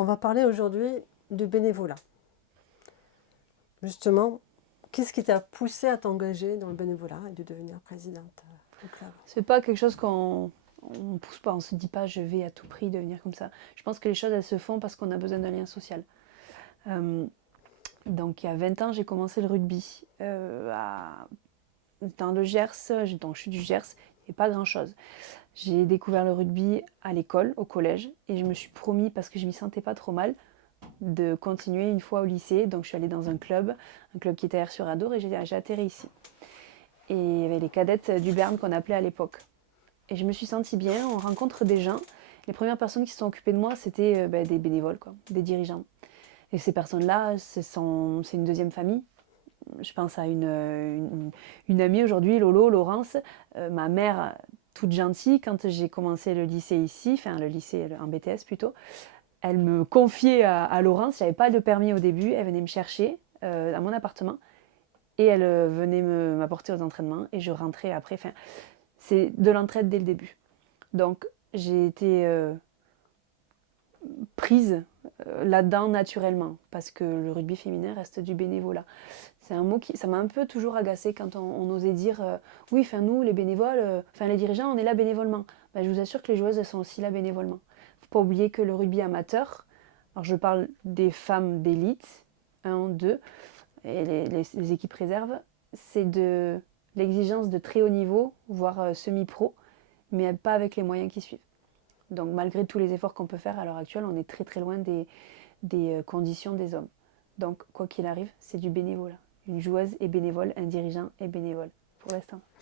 On va parler aujourd'hui du bénévolat. Justement, qu'est-ce qui t'a poussé à t'engager dans le bénévolat et de devenir présidente du club? C'est pas quelque chose qu'on pousse pas, on se dit pas je vais à tout prix devenir comme ça. Je pense que les choses elles se font parce qu'on a besoin d'un lien social. Euh, donc il y a 20 ans j'ai commencé le rugby dans le Gers, donc je suis du Gers, et pas grand chose. J'ai découvert le rugby à l'école, au collège, et je me suis promis, parce que je m'y sentais pas trop mal, de continuer une fois au lycée. Donc je suis allée dans un club qui était à Aire-sur-Adour, et j'ai atterri ici. Et il y avait les cadettes du Berne qu'on appelait à l'époque. Et je me suis sentie bien, on rencontre des gens. Les premières personnes qui se sont occupées de moi, c'était des bénévoles, quoi, des dirigeants. Et ces personnes-là, c'est une deuxième famille. Je pense à une amie aujourd'hui, Lolo, Laurence, ma mère, toute gentille, quand j'ai commencé le lycée ici, enfin le lycée en BTS plutôt, elle me confiait à Laurence, j'avais pas de permis au début, elle venait me chercher à mon appartement et elle venait m'apporter aux entraînements et je rentrais après. Enfin, c'est de l'entraide dès le début. Donc j'ai été prise là-dedans naturellement parce que le rugby féminin reste du bénévolat. C'est un mot qui, ça m'a un peu toujours agacée quand on osait dire oui, enfin nous les bénévoles, enfin les dirigeants, on est là bénévolement. Ben, je vous assure que les joueuses elles sont aussi là bénévolement. Faut pas oublier que le rugby amateur, alors je parle des femmes d'élite, 1, 2, et les équipes réserves, c'est de l'exigence de très haut niveau, voire semi-pro, mais pas avec les moyens qui suivent. Donc malgré tous les efforts qu'on peut faire à l'heure actuelle, on est très très loin des conditions des hommes. Donc quoi qu'il arrive, c'est du bénévolat. Une joueuse est bénévole, un dirigeant est bénévole, pour l'instant.